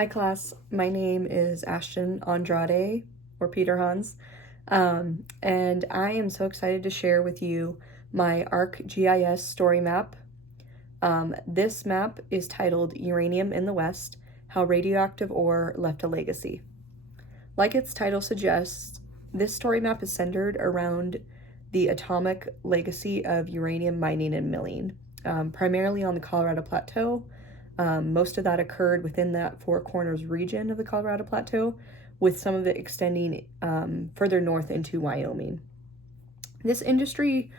Hi class, my name is Ashton Andrade, or Peter Hans, and I am so excited to share with you my ArcGIS story map. This map is titled Uranium in the West, How Radioactive Ore Left a Legacy. Like its title suggests, this story map is centered around the atomic legacy of uranium mining and milling, primarily on the Colorado Plateau. Most of that occurred within that Four Corners region of the Colorado Plateau, with some of it extending further north into Wyoming. This industry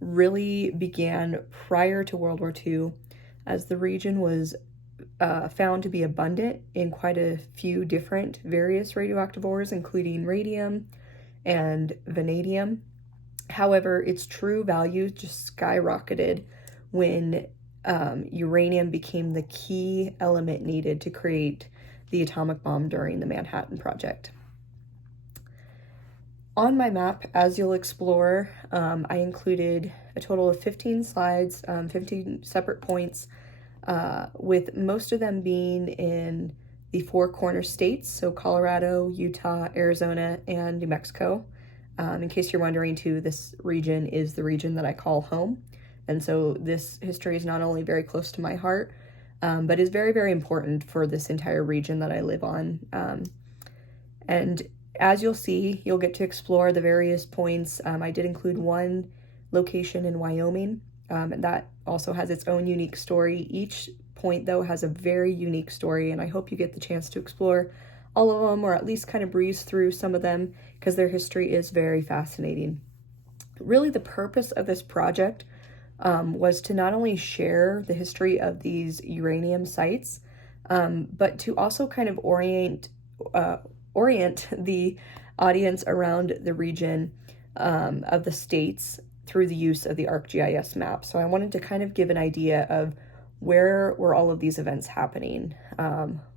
really began prior to World War II, as the region was found to be abundant in quite a few different various radioactive ores, including radium and vanadium. However, its true value just skyrocketed when uranium became the key element needed to create the atomic bomb during the Manhattan Project. On my map, as you'll explore, I included a total of 15 slides, 15 separate points, with most of them being in the Four Corners states, so Colorado, Utah, Arizona, and New Mexico. In case you're wondering too, this region is the region that I call home. And so this history is not only very close to my heart, but is very, very important for this entire region that I live on. And as you'll see, you'll get to explore the various points. I did include one location in Wyoming, and that also has its own unique story. Each point, though, has a very unique story, and I hope you get the chance to explore all of them, or at least kind of breeze through some of them, because their history is very fascinating. Really, the purpose of this project was to not only share the history of these uranium sites, but to also kind of orient the audience around the region of the states through the use of the ArcGIS map. So I wanted to kind of give an idea of where were all of these events happening,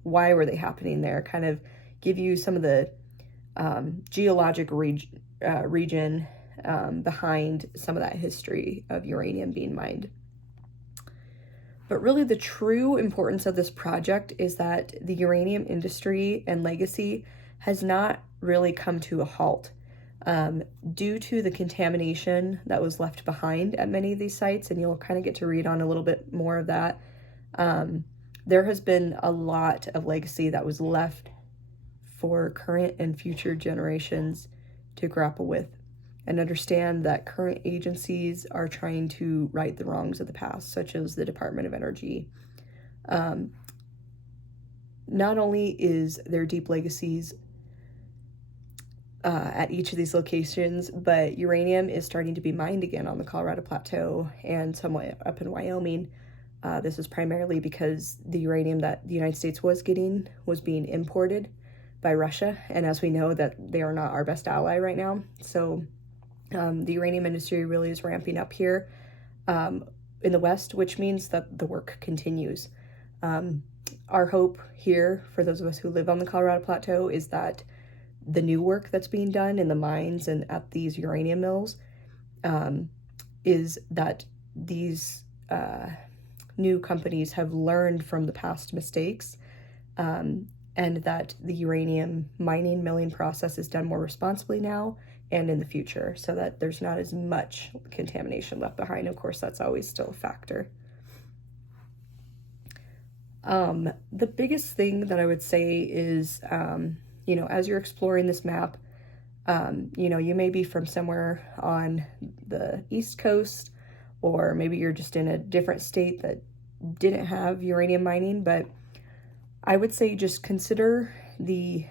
why were they happening there, kind of give you some of the geologic region behind some of that history of uranium being mined. But really the true importance of this project is that the uranium industry and legacy has not really come to a halt. Due to the contamination that was left behind at many of these sites, and you'll kind of get to read on a little bit more of that, there has been a lot of legacy that was left for current and future generations to grapple with, and understand that current agencies are trying to right the wrongs of the past, such as the Department of Energy. Not only is there deep legacies at each of these locations, but uranium is starting to be mined again on the Colorado Plateau and somewhat up in Wyoming. This is primarily because the uranium that the United States was getting was being imported by Russia, and as we know, that they are not our best ally right now. So the uranium industry really is ramping up here in the West, which means that the work continues. Our hope here, for those of us who live on the Colorado Plateau, is that the new work that's being done in the mines and at these uranium mills is that these new companies have learned from the past mistakes, and that the uranium mining milling process is done more responsibly now and in the future, so that there's not as much contamination left behind. Of course, that's always still a factor. The biggest thing that I would say is, as you're exploring this map, you may be from somewhere on the East Coast, or maybe you're just in a different state that didn't have uranium mining, but I would say just consider the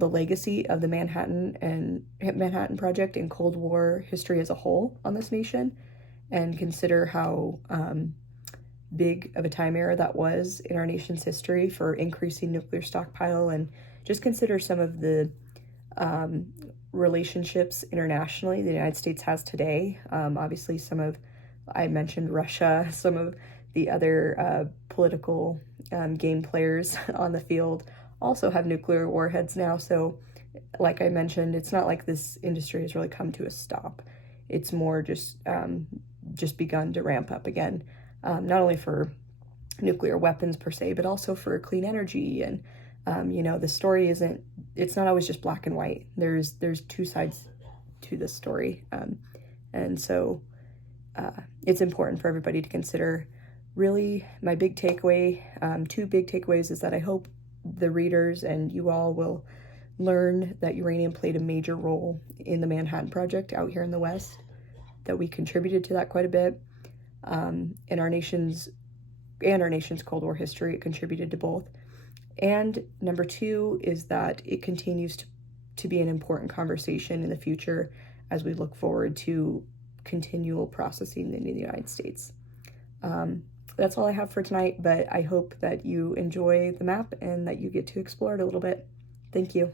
legacy of the Manhattan Project and Cold War history as a whole on this nation, and consider how big of a time era that was in our nation's history for increasing nuclear stockpile, and just consider some of the relationships internationally the United States has today. Obviously, I mentioned Russia, some of the other political game players on the field also have nuclear warheads now. So like I mentioned, it's not like this industry has really come to a stop. It's more just begun to ramp up again, not only for nuclear weapons per se, but also for clean energy. And you know, the story it's not always just black and white. There's two sides to this story, and so it's important for everybody to consider. Really, my big takeaway, two big takeaways, is that I hope the readers and you all will learn that uranium played a major role in the Manhattan Project out here in the West, that we contributed to that quite a bit. In our nation's Cold War history, it contributed to both. And number two is that it continues to be an important conversation in the future as we look forward to continual processing in the United States. That's all I have for tonight, but I hope that you enjoy the map and that you get to explore it a little bit. Thank you.